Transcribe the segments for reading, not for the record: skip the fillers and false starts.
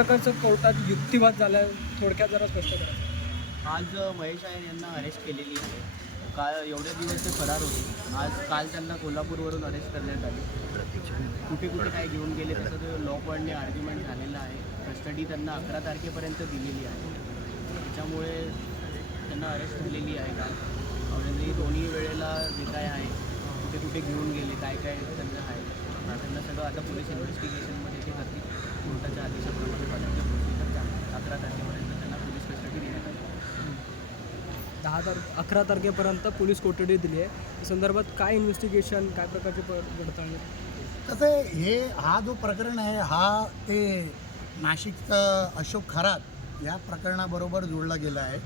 प्रकारचं कोर्टात युक्तिवाद झाला आहे, थोडक्यात जरा स्पष्ट करा. आज महेश आयर यांना अरेस्ट केलेली आहे. काल एवढे दिवस ते फरार होते. काल त्यांना कोल्हापूरवरून अरेस्ट करण्यात आले. कुठे कुठे काय घेऊन गेले त्याचं ते लॉ पॉईंटने आर्ग्युमेंट झालेलं आहे. कस्टडी त्यांना 11 तारखेपर्यंत दिलेली आहे. त्याच्यामुळे त्यांना अरेस्ट झालेली आहे काल. म्हणजे दोन्ही वेळेला जे काय आहे कुठे कुठे घेऊन गेले काय काय त्यांचं आहे त्यांना सगळं आता पोलीस इन्व्हेस्टिगेशनमध्ये ते करतील. कोर्टाच्या आदेशाप्रमाणे बाकीच्या प्रोसिजर चालतात. 11 तारखेपर्यंत त्यांना पोलीस कस्टडी देण्यात आली. 11 तारखेपर्यंत पोलीस कोठडी दिली आहे. या संदर्भात काय इन्व्हेस्टिगेशन, काय प्रकारचे पडताळणी? कसं आहे, हा जो प्रकरण आहे हा ते नाशिकचा अशोक खरात या प्रकरणाबरोबर जोडला गेला आहे.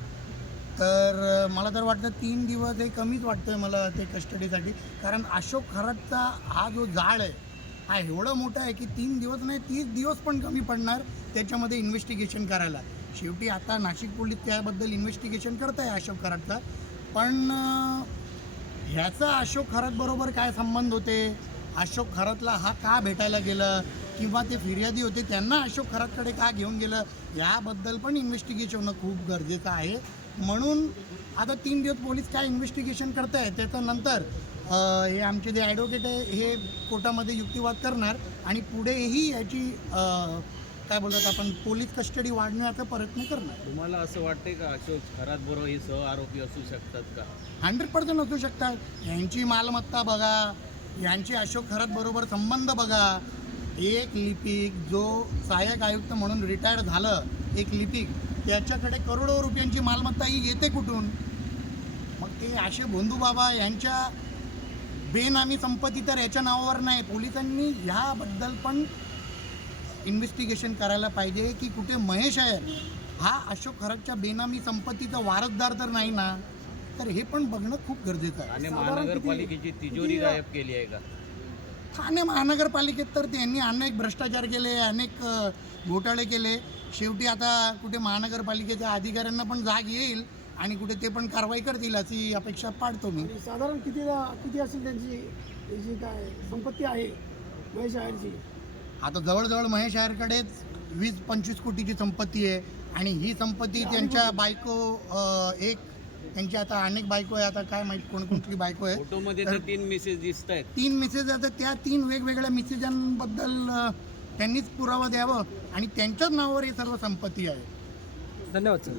तर मला तर वाटतं 3 दिवस हे कमीच वाटतं आहे मला ते कस्टडीसाठी. कारण अशोक खरातचा हा जो जाळ आहे हा एवढं मोठा आहे की 3 दिवस नाही 30 दिवस पण कमी पडणार त्याच्यामध्ये इन्व्हेस्टिगेशन करायला. शेवटी आता नाशिक पोलीस त्याबद्दल इन्व्हेस्टिगेशन करत आहे अशोक खरातचा. पण ह्याचा अशोक खरातबरोबर काय संबंध होते, अशोक खरातला हा का भेटायला गेलं किंवा ते फिर्यादी होते त्यांना अशोक खरातकडे का घेऊन गेलं याबद्दल पण इन्व्हेस्टिगेशन होणं खूप गरजेचं आहे. म्हणून आता 3 दिवस पोलीस काय इन्व्हेस्टिगेशन करत आहे त्याच्यानंतर हे आमचे जे ॲडव्होकेट आहे हे कोर्टामध्ये युक्तिवाद करणार आणि पुढेही याची काय बोलतात आपण पोलीस कस्टडी वाढण्याचा प्रयत्न करणार. तुम्हाला असं वाटते का अशोक खरात बरोबर हे सह आरोपी असू शकतात का? 100% असू शकतात. यांची मालमत्ता बघा, यांची अशोक खरात बरोबर संबंध बघा. एक लिपिक जो सहाय्यक आयुक्त म्हणून रिटायर झालं, एक लिपिक त्याच्याकडे करोडो रुपयांची मालमत्ता ही येते कुठून? मग ते असे भोंदूबाबा यांच्या बेनामी संपत्ती तर याच्या नावावर नाही. पोलिसांनी ह्याबद्दल पण इन्व्हेस्टिगेशन करायला पाहिजे की कुठे महेश आहे हा अशोक खरातच्या बेनामी संपत्तीचा वारसदार तर नाही ना. तर हे पण बघणं खूप गरजेचं आहे. ठाणे महानगरपालिकेची तिजोरी गायब केली आहे का? ठाणे महानगरपालिकेत तर त्यांनी अनेक भ्रष्टाचार केले, अनेक घोटाळे केले. शेवटी आता कुठे महानगरपालिकेच्या अधिकाऱ्यांना पण जाग येईल आणि कुठे ते पण कारवाई करतील अशी अपेक्षा पाडतो मी. साधारण किती असेल त्यांची जी काय संपत्ती आहे महेश आयरची? आता जवळजवळ महेश आयरकडेच 20-25 कोटीची संपत्ती आहे आणि ही संपत्ती त्यांच्या बायको एक त्यांची आता अनेक बायको आहे. आता काय माहीत कोणकोणती बायको आहे. फोटोमध्ये तर 3 मिसेस दिसत आहेत. 3 मिसेस आता त्या 3 वेगवेगळ्या मिसेजांबद्दल त्यांनीच पुरावा द्यावं आणि त्यांच्याच नावावर ही सर्व संपत्ती आहे. धन्यवाद सर.